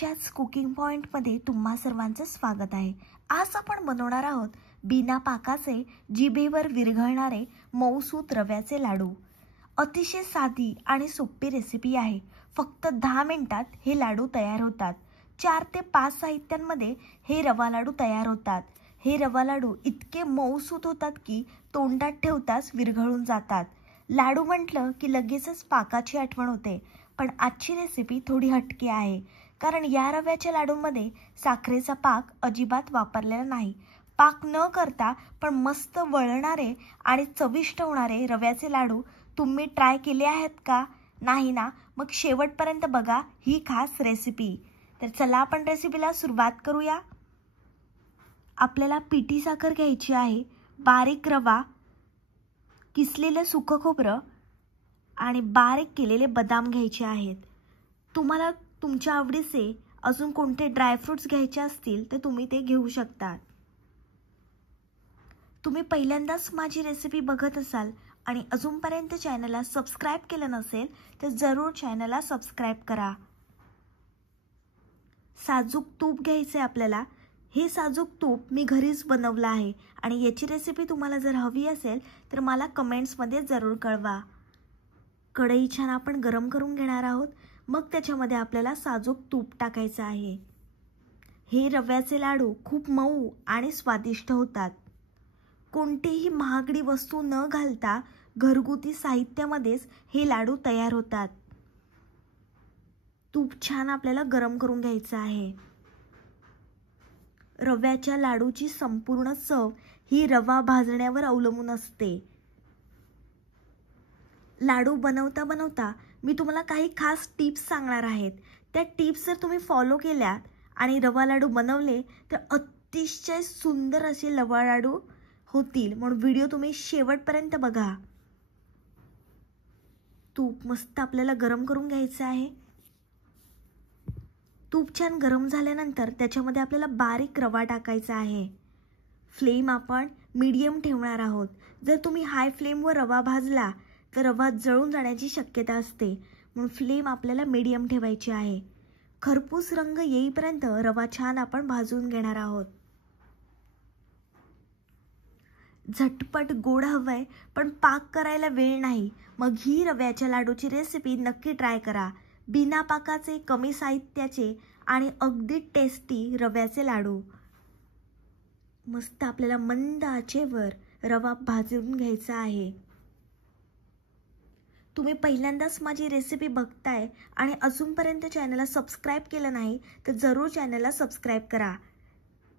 दीक्षाच cooking पॉइंटमध्ये तुम्हा सर्वांचं स्वागत आहे। आज आपण बनवणार आहोत बिना पाकाचे जिभेवर विरघळणारे मऊसूत रव्याचे लाडू। अतिशय साधी आणि सोपी रेसिपी आहे। फक्त 10 मिनिटात हे लाडू तयार होतात। 4 ते 5 साहित्यांमध्ये हे रवा लाडू तयार होतात। हे रवा लाडू इतके मऊसूत होतात की तोंडात ठेवताच विरघळून जातात। लाडू म्हटलं की लगेचच पाकाची आठवण होते, पण आजची रेसिपी थोडी हटके आहे, कारण या रव्याच्या लाडूंमध्ये साखरेचा पाक अजिबात वापरलेला नाही। पाक न करता पण मस्त वळणारे आणि चविष्ट होणारे रव्याचे लाडू तुम्ही ट्राय केले आहेत का? नाही ना? मग शेवटपर्यंत बघा ही खास रेसिपी। तर चला आपण रेसिपीला सुरुवात करूया। आपल्याला पिठी साखर घ्यायची आहे, बारीक रवा, किसलेलं सुकं खोबरं आणि बारीक केलेले बदाम घ्यायचे आहेत। तुम्हाला तुमच्या आवडीचे अजून कोणते ड्रायफ्रुट्स घ्यायचे असतील तर तुम्ही ते घेऊ शकता। तुम्ही पहिल्यांदाच माझी रेसिपी बघत असाल आणि अजूनपर्यंत चॅनलला सबस्क्राइब केलं नसेल तर जरूर चॅनलला सबस्क्राइब करा। साजूक तूप घ्यायचे आपल्याला। हे साजूक तूप मी घरीच बनवलं आहे आणि याची रेसिपी तुम्हाला जर हवी असेल तर मला कमेंट्समध्ये जरूर कळवा। कढई छान आपण गरम करून घेणार आहोत, मग त्याच्यामध्ये आपल्याला साजूक तूप टाकायचं आहे। हे रव्याचे लाडू खूप मऊ आणि स्वादिष्ट होतात। कोणतीही महागडी वस्तू न घालता घरगुती साहित्यामध्येच हे लाडू तयार होतात। तूप छान आपल्याला गरम करून घ्यायचं आहे। रव्याच्या लाडूची संपूर्ण चव ही रवा भाजण्यावर अवलंबून असते। लाडू बनवता बनवता मी तुम्हाला काही खास टिप्स सांगणार आहेत। त्या टिप्स जर तुम्ही फॉलो केल्यात आणि रवा लाडू बनवले तर अतिशय सुंदर असे रवा लाडू होतील, म्हणून व्हिडिओ तुम्ही शेवटपर्यंत बघा। तूप मस्त आपल्याला गरम करून घ्यायचं आहे। तूप छान गरम झाल्यानंतर त्याच्यामध्ये आपल्याला बारीक रवा टाकायचा आहे। फ्लेम आपण मीडियम ठेवणार आहोत। जर तुम्ही हाय फ्लेमवर रवा भाजला तर रवा जळून जाण्याची शक्यता असते, म्हणून फ्लेम आपल्याला मीडियम ठेवायची आहे। खरपूस रंग येईपर्यंत रवा छान आपण भाजून घेणार आहोत। झटपट गोड हवंय पण पाक करायला वेळ नाही, मग ही रव्याच्या लाडूची रेसिपी नक्की ट्राय करा। बिना पाकाचे, कमी साहित्याचे आणि अगदी टेस्टी रव्याचे लाडू। मस्त आपल्याला मंद आचेवर रवा भाजून घ्यायचा आहे। तुम्ही पहिल्यांदाच माझी रेसिपी बघताय आणि अजूनपर्यंत चॅनलला सबस्क्राइब केलं नाही तर जरूर चॅनलला सबस्क्राइब करा।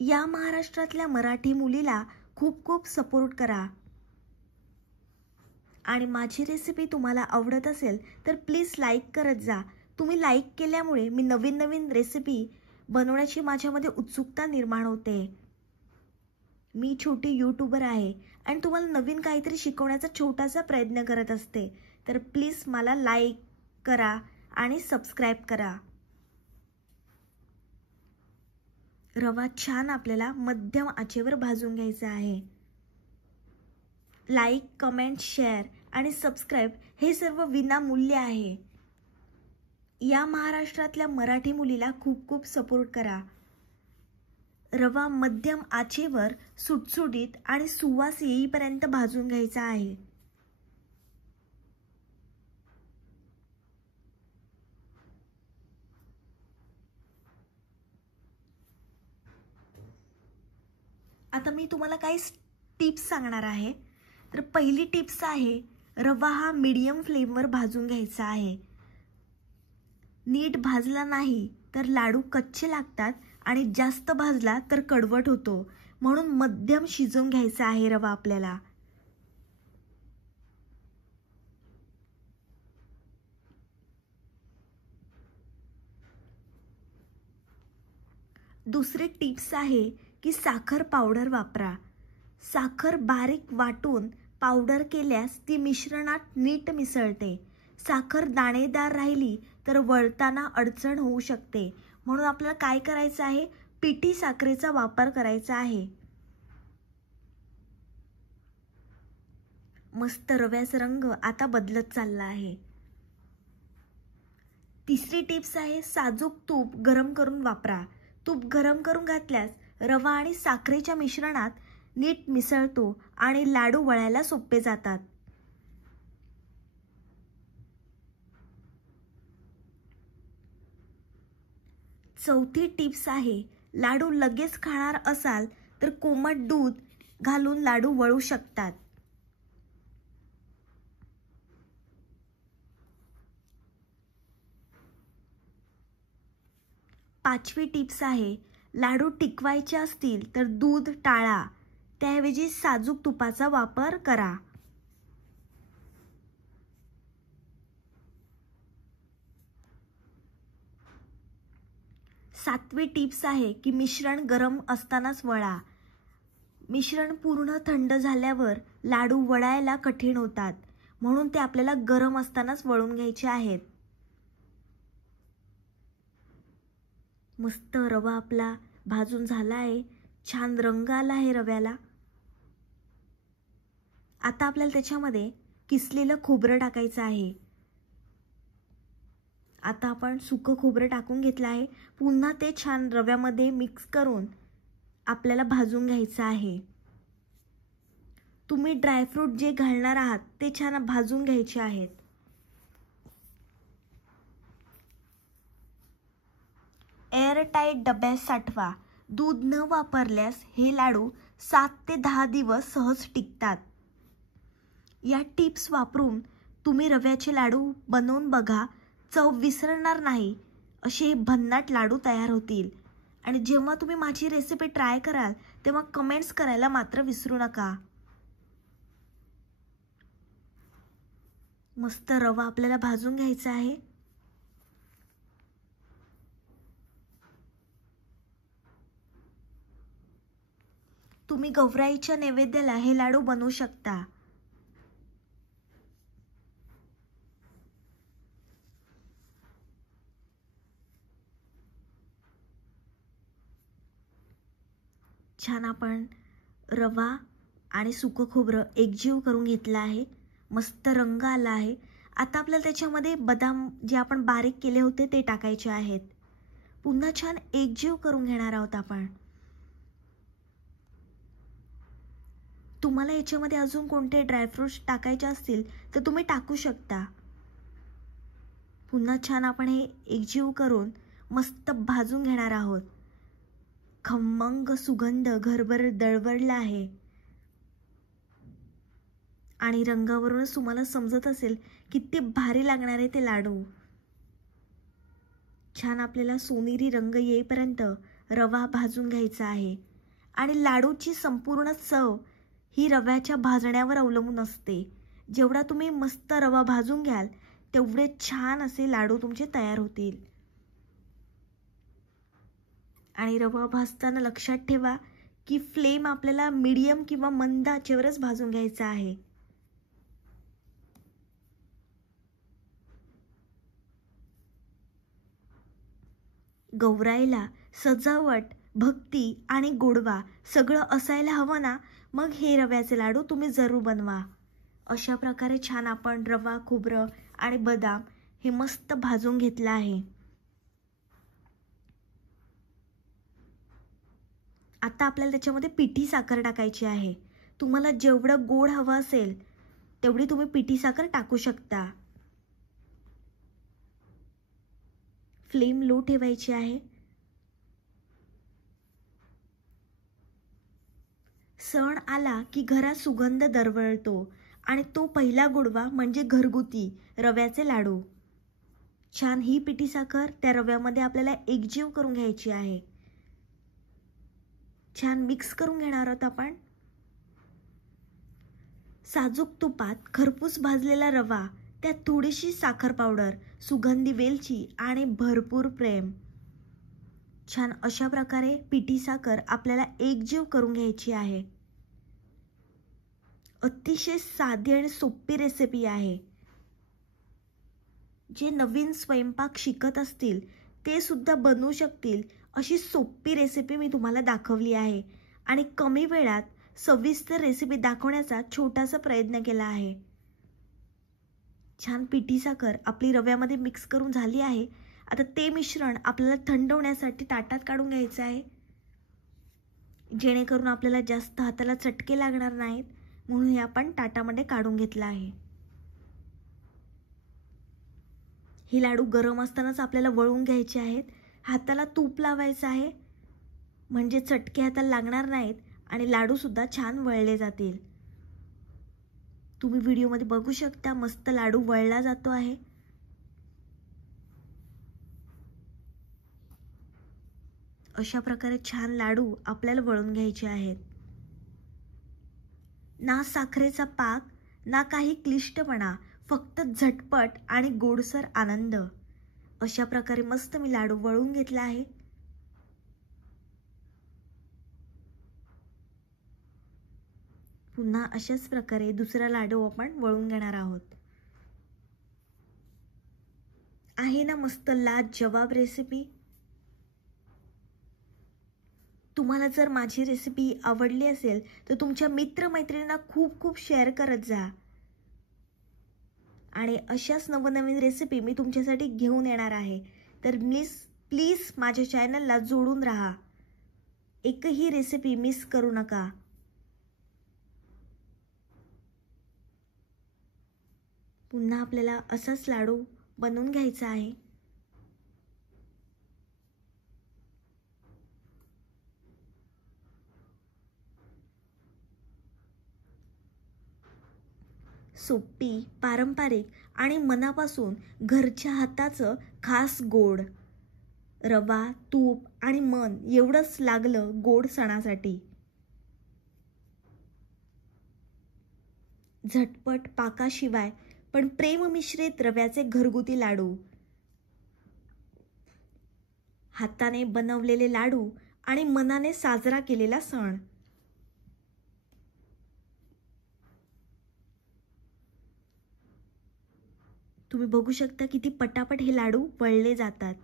या महाराष्ट्रातल्या मराठी मुलीला खूप खूप सपोर्ट करा आणि माझी रेसिपी तुम्हाला आवडत असेल तर प्लीज लाईक करत जा। तुम्ही लाईक केल्यामुळे मी नवीन नवीन रेसिपी बनवण्याची माझ्यामध्ये उत्सुकता निर्माण होते। मी छोटी यूट्यूबर आहे आणि तुम्हाला नवीन काहीतरी शिकवण्याचा छोटासा प्रयत्न करत असते, तर प्लीज मला लाईक करा आणि सबस्क्राइब करा। रवा छान आपल्याला मध्यम आचेवर भाजून घ्यायचा आहे। लाईक, कमेंट, शेअर आणि सबस्क्राइब हे सर्व विनामूल्य आहे। या महाराष्ट्रातल्या मराठी मुलीला खूप खूप सपोर्ट करा। रवा मध्यम आचेवर सुटसुटीत आणि सुवास येईपर्यंत भाजून घ्यायचा आहे। आता मी तुम्हाला काही टिप्स सांगणार आहे। तर पहिली टिप्स आहे, रवा हा मीडियम फ्लेमवर भाजून घ्यायचा आहे। नीट भाजला नाही तर लाडू कच्चे लागतात आणि जास्त भाजला तर कडवट होतो, म्हणून मध्यम शिजवून घ्यायचा आहे रवा आपल्याला। दुसरी टिप्स आहे की साखर पावडर वापरा। साखर बारीक वाटून पावडर केल्यास ती मिश्रणात नीट मिसळते। साखर दाणेदार राहिली तर वळताना अडचण होऊ शकते, म्हणून आपल्याला काय करायचं आहे, पिठी साखरेचा वापर करायचा आहे। मस्त रव्याचा रंग आता बदलत चालला आहे। तिसरी टिप्स आहे साजूक तूप गरम करून वापरा. तूप गरम करून घातल्यास रवा आणि साखरेच्या मिश्रणात नीट मिसळतो आणि लाडू वळायला सोपे जातात. चौथी टिप्स आहे लाडू लगेच खाणार असाल तर कोमट दूध घालून लाडू वळू शकतात. पाचवी टिप्स आहे लाडू टिकवायचे असतील तर दूध टाळा, त्याऐवजी साजूक तुपाचा वापर करा. सातवी टिप्स आहे की मिश्रण गरम असतानाच वळा. मिश्रण पूर्ण थंड झाल्यावर लाडू वळायला कठीण होतात, म्हणून ते आपल्याला गरम असतानाच वळून घ्यायचे आहेत. मस्त रवा आपला भाजून झाला आहे, छान रंग आला आहे रव्याला. आता आपल्याला त्याच्यामध्ये किसलेलं खोबरं टाकायचं आहे. आता आपण सुकं खोबरं टाकून घेतलं आहे. पुन्हा ते छान रव्यामध्ये मिक्स करून आपल्याला भाजून घ्यायचं आहे. तुम्ही ड्रायफ्रूट जे घालणार आहात ते छान भाजून घ्यायचे आहेत. एअरटाईट डब्यात साठवा. दूध न वापरल्यास हे लाडू 7 ते 10 दिवस सहज टिकतात. या टिप्स वापरून तुम्ही रव्याचे लाडू बनवून बघा. चव विसरणार नाही असे हे भन्नाट लाडू तयार होतील. आणि जेव्हा तुम्ही माझी रेसिपी ट्राय कराल तेव्हा कमेंट्स करायला मात्र विसरू नका. मस्त रवा आपल्याला भाजून घ्यायचा आहे. तुम्ही गौराईच्या नैवेद्याला हे लाडू बनवू शकता. छान आपण रवा आणि सुकं खोबरं एकजीव करून घेतलं आहे. मस्त रंग आला आहे. आता आपल्याला त्याच्यामध्ये बदाम जे आपण बारीक केले होते ते टाकायचे आहेत. पुन्हा छान एकजीव करून घेणार आहोत आपण. तुम्हाला याच्यामध्ये अजून कोणते ड्रायफ्रुट्स टाकायचे असतील तर तुम्ही टाकू शकता. पुन्हा छान आपण हे एकजीव करून मस्त भाजून घेणार आहोत. खमंग सुगंध घरभर दळवळला आहे आणि रंगावरूनच तुम्हाला समजत असेल किती भारी लागणार आहे ते लाडू. छान आपल्याला सोनेरी रंग येईपर्यंत रवा भाजून घ्यायचा आहे. आणि लाडूची संपूर्ण चव ही रव्याच्या भाजण्यावर अवलंबून असते. जेवढा तुम्ही मस्त रवा भाजून घ्याल तेवढे छान असे लाडू तुमचे तयार होतील. आणि रवा भाजताना लक्षात ठेवा की फ्लेम आपल्याला मीडियम किंवा मंद आचेवरच भाजून घ्यायचा आहे. गौराईला सजावट, भक्ती आणि गोडवा सगळं असायला हवं ना, मग हे रव्याचे लाडू तुम्ही जरूर बनवा. अशा प्रकारे छान आपण रवा, खोबरं आणि बदाम हे मस्त भाजून घेतलं आहे. आता आपल्याला त्याच्यामध्ये पिठी साखर टाकायची आहे. तुम्हाला जेवढं गोड हवं असेल तेवढी तुम्ही पिठी साखर टाकू शकता. फ्लेम लो ठेवायची आहे. सण आला की घरात सुगंध दरवळतो आणि तो पहिला गोडवा म्हणजे घरगुती रव्याचे लाडू. छान ही पिठी साखर त्या रव्यामध्ये आपल्याला एकजीव करून घ्यायची आहे. छान मिक्स करून घेणार आहोत आपण. साजूक तुपात खरपूस भाजलेला रवा, त्यात थोडीशी साखर पावडर, सुगंधी वेलची आणि भरपूर प्रेम. छान अशा प्रकारे पिठी साखर आपल्याला एकजीव करून घ्यायची आहे. अतिशय साधी आणि सोपी रेसिपी आहे. जे नवीन स्वयंपाक शिकत असतील ते सुद्धा बनवू शकतील अशी सोपी रेसिपी मी तुम्हाला दाखवली आहे आणि कमी वेळात सविस्तर रेसिपी दाखवण्याचा छोटासा प्रयत्न केला आहे. छान पिठी साखर आपली रव्यामध्ये मिक्स करून झाली आहे. आता ते मिश्रण आपल्याला थंड होण्यासाठी ताटात काढून घ्यायचं आहे, जेणेकरून आपल्याला जास्त हाताला चटके लागणार नाहीत, म्हणून हे आपण ताटामध्ये काढून घेतलं आहे. हे लाडू गरम असतानाच आपल्याला वळून घ्यायचे आहेत. हाताला तूप लावायचं आहे, म्हणजे चटके हाताला लागणार नाहीत आणि लाडू सुद्धा छान वळले जातील. तुम्ही व्हिडिओमध्ये बघू शकता, मस्त लाडू वळला जातो आहे. अशा प्रकारे छान लाडू आपल्याला वळून घ्यायचे आहेत. ना साखरेचा पाक, ना काही क्लिष्टपणा, फक्त झटपट आणि गोडसर आनंद. अशा प्रकारे मस्त मी लाडू वळून घेतला आहे. पुन्हा अशाच प्रकारे दुसरा लाडू आपण वळून घेणार आहोत. आहे ना मस्त लाजवाब रेसिपी. तुम्हाला जर माझी रेसिपी आवडली असेल तर तुमच्या मित्रमैत्रिणींना खूप खूप शेअर करत जा. आणि अशाच नवनवीन रेसिपी मी तुमच्यासाठी घेऊन येणार आहे. तर प्लीज माझ्या चॅनलला जोडून राहा. एकही रेसिपी मिस करू नका. पुन्हा आपल्याला असाच लाडू बनवून घ्यायचा आहे. सोपी, पारंपरिक आणि मनापासून घरच्या हाताचं खास गोड. रवा, तूप आणि मन एवढंच लागलं गोड सणासाठी. झटपट पाकाशिवाय पण प्रेम मिश्रित रव्याचे घरगुती लाडू. हाताने बनवलेले लाडू आणि मनाने साजरा केलेला सण. तुम्ही बघू शकता किती पटापट हे लाडू वळले जातात.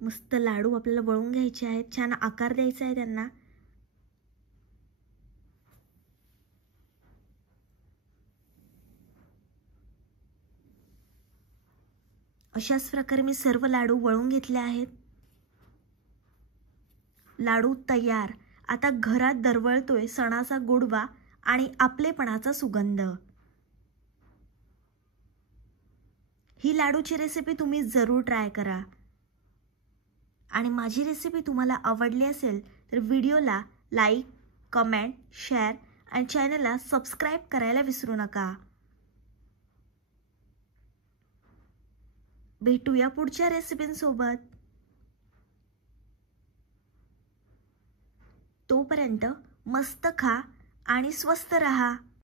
मस्त लाडू आपल्याला वळून घ्यायचे आहेत. छान आकार द्यायचा आहे त्यांना. अशाच प्रकारे मी सर्व लाडू वळून घेतले आहेत. लाडू तयार. आता घरात दरवळतोय सणाचा गोडवा आणि आपलेपणाचा सुगंध. ही लाडूची रेसिपी तुम्ही जरूर ट्राय करा. आणि माझी रेसिपी तुम्हाला आवडली असेल तर व्हिडिओला लाईक, कमेंट, शेअर आणि चॅनलला सबस्क्राईब करायला विसरू नका. भेटूया पुढच्या रेसिपींसोबत. तोपर्यंत मस्त खा आणि स्वस्त रहा.